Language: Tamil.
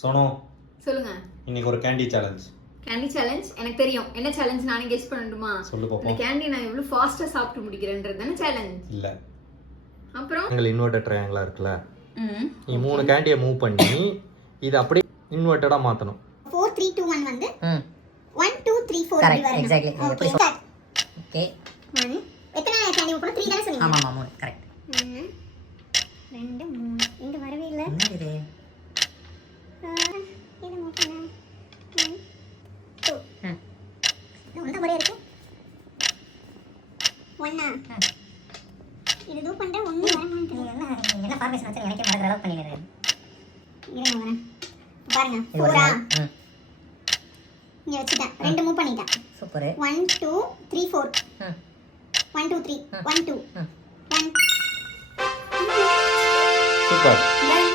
சோனோ சொல்லுங்க. இன்னைக்கு ஒரு கேண்டி சேலஞ்ச். கேண்டி சேலஞ்ச் எனக்கு தெரியும். என்ன சேலஞ்ச் நானே கெஸ் பண்ணணுமா? சொல்லு பாப்போம். இந்த கேண்டி நான் எவ்வளவு ஃபாஸ்டா சாப்பிட்டு முடிக்கிறேன்றது தான சேலஞ்ச். இல்ல. அப்புறம் எங்க இன்வெர்ட்டட் ட்ரையாங்கிளா இருக்குல. நீ மூணு கேண்டியை மூவ் பண்ணி இது அப்படியே இன்வெர்ட்டடா மாத்தணும். 4 3 2 1 வந்து 1 2 3 4 அப்படி வரணும். எக்ஸாக்ட்லி. ஓகே. 1 எத்தனை கேண்டி மூவ் பண்ண 3 தான சொன்னீங்க? ஆமா ஆமா கரெக்ட். 1 2 3 இங்க வரவே இல்ல. என்ன இது? இது மூவ் பண்ண 1 2 இது ஒண்ணா மாதிரியே இருக்கு. 1 இது தூ பண்ற ஒண்ணு வர மாட்டேங்குது. என்ன ஃபார்மேஷன் வச்சு எனக்கே மறக்கிற அளவுக்கு பண்ணிடுறேன். இருங்க வரேன். பாருங்க 4 இங்க வச்சிட்டேன். ரெண்டு மூவ் பண்ணிட்டேன். சூப்பர். 1 2 3 4 1 2 3 1 2 1 சூப்பர். Done.